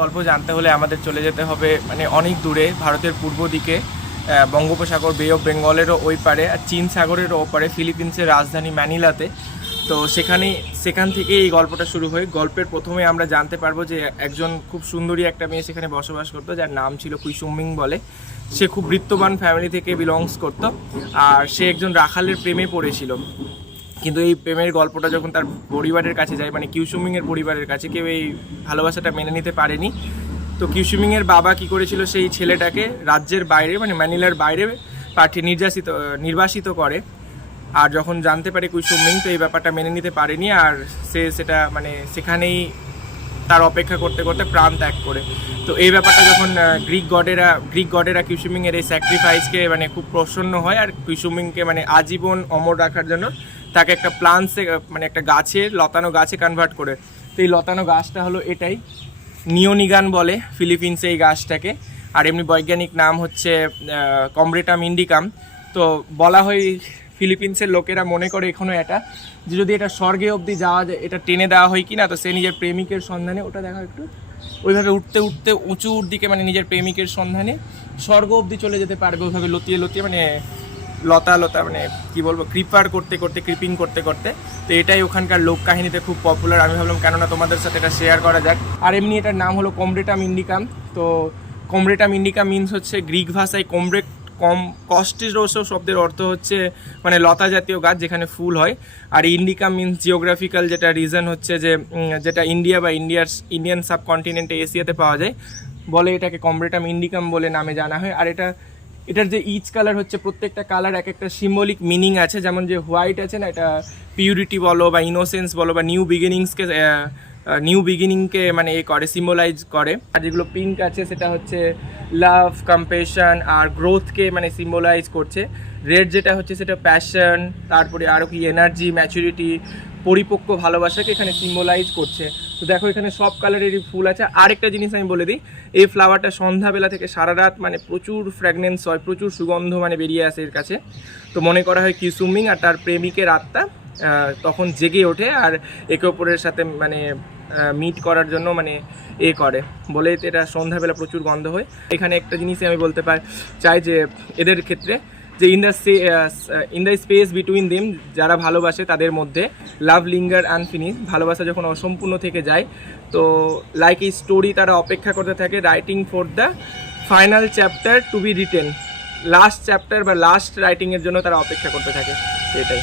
গল্প জানতে হলে আমাদের চলে যেতে হবে মানে অনেক দূরে, ভারতের পূর্ব দিকে, বঙ্গোপসাগর, বে অফ বেঙ্গলেরও ওই পারে আর চীন সাগরেরও ওপারে, ফিলিপিন্সের রাজধানী ম্যানিলাতে। তো সেখান থেকে এই গল্পটা শুরু হয়। গল্পের প্রথমে আমরা জানতে পারবো যে একজন খুব সুন্দরী একটা মেয়ে সেখানে বসবাস করতো, যার নাম ছিল কুইসুমিং বলে। সে খুব বৃত্তবান ফ্যামিলি থেকে বিলংস করতো, আর সে একজন রাখালের প্রেমে পড়েছিল। কিন্তু এই প্রেমের গল্পটা যখন তার পরিবারের কাছে যায়, মানে কিউসুমিংয়ের পরিবারের কাছে, কেউ এই ভালোবাসাটা মেনে নিতে পারেনি। তো কিউসুমিংয়ের বাবা কি করেছিল, সেই ছেলেটাকে রাজ্যের বাইরে, মানে ম্যানিলার বাইরে নির্বাসিত করে। আর যখন জানতে পারে কুইসুমিং, তো এই ব্যাপারটা মেনে নিতে পারেনি, আর সে সেটা মানে সেখানেই তার অপেক্ষা করতে করতে প্রাণ ত্যাগ করে। তো এই ব্যাপারটা যখন গ্রিক গডেরা কিউসুমিংয়ের এই স্যাক্রিফাইসকে মানে খুব প্রসন্ন হয়, আর কিউসুমিংকে মানে আজীবন অমর রাখার জন্য তাকে একটা প্লান্টসে, মানে একটা লতানো গাছে কনভার্ট করে। তো এই লতানো গাছটা হলো এটাই, নিওনিগান বলে ফিলিপিন্সে এই গাছটাকে। আর এমনি বৈজ্ঞানিক নাম হচ্ছে কমব্রেটাম ইন্ডিকাম। তো বলা হয় ফিলিপিন্সের লোকেরা মনে করে এখনও এটা, যে যদি এটা স্বর্গে অবধি যাওয়া যায়, এটা টেনে দেওয়া হয় কি না, তো সে নিজের প্রেমিকের সন্ধানে, ওটা দেখা একটু ওইভাবে উঠতে উঠতে উঁচুর দিকে, মানে নিজের প্রেমিকের সন্ধানে স্বর্গ অবধি চলে যেতে পারবে, ওইভাবে লতিয়ে লতিয়ে, মানে লতা মানে কি বলবো, ক্রিপিং করতে করতে। তো এটাই ওখানকার লোক কাহিনীতে খুব পপুলার। আমি ভাবলাম কেননা তোমাদের সাথে এটা শেয়ার করা যাক। আর এমনি এটার নাম হলো কমব্রেটাম ইন্ডিকাম। তো কমব্রেটাম ইন্ডিকাম মিনস হচ্ছে গ্রিক ভাষায় কস্টিরোসো শব্দের অর্থ হচ্ছে মানে লতা জাতীয় গাছ যেখানে ফুল হয়। আর ইন্ডিকাম মিনস জিওগ্রাফিক্যাল যেটা রিজন হচ্ছে যে যেটা ইন্ডিয়া বা ইন্ডিয়ান সাবকন্টিনেন্টে, এশিয়াতে পাওয়া যায়, বলে এটাকে কমব্রেটাম ইন্ডিকাম বলে নামে জানা হয়। আর এটার যে ইচ কালার হচ্ছে, প্রত্যেকটা কালার এক একটা সিম্বলিক মিনিং আছে। যেমন যে হোয়াইট আছে না, এটা পিউরিটি বলো বা ইনোসেন্স বলো বা নিউ বিগিনিংকে মানে সিম্বলাইজ করে। আর যেগুলো পিঙ্ক আছে সেটা হচ্ছে লাভ, কম্পেশন আর গ্রোথকে মানে সিম্বলাইজ করছে। রেড যেটা হচ্ছে সেটা প্যাশন, তারপরে আরও কি এনার্জি, ম্যাচুরিটি, পরিপক্ক ভালোবাসাকে এখানে সিম্বলাইজ করছে। তো দেখো এখানে সব কালারেরই ফুল আছে। আরেকটা জিনিস আমি বলে দিই, এই ফ্লাওয়ারটা সন্ধ্যাবেলা থেকে সারা রাত মানে প্রচুর ফ্র্যাগনেন্স হয়, প্রচুর সুগন্ধ মানে বেরিয়ে আসে এর কাছে। তো মনে করা হয় কিউসুমিং আর তার প্রেমিকের আত্মা তখন জেগে ওঠে আর একে অপরের সাথে মানে মিট করার জন্য মানে করে বলে এটা সন্ধ্যাবেলা প্রচুর গন্ধ হয়। এখানে একটা জিনিসই আমি বলতে চাই যে এদের ক্ষেত্রে যে in the space between them, যারা ভালোবাসে তাদের মধ্যে লাভ লিঙ্গার আনফিনিশ, ভালোবাসা যখন অসম্পূর্ণ থেকে যায়, তো লাইক এই স্টোরি তারা অপেক্ষা করতে থাকে, writing for the final chapter to be written, last chapter বা লাস্ট রাইটিংয়ের জন্য তারা অপেক্ষা করতে থাকে। এটাই।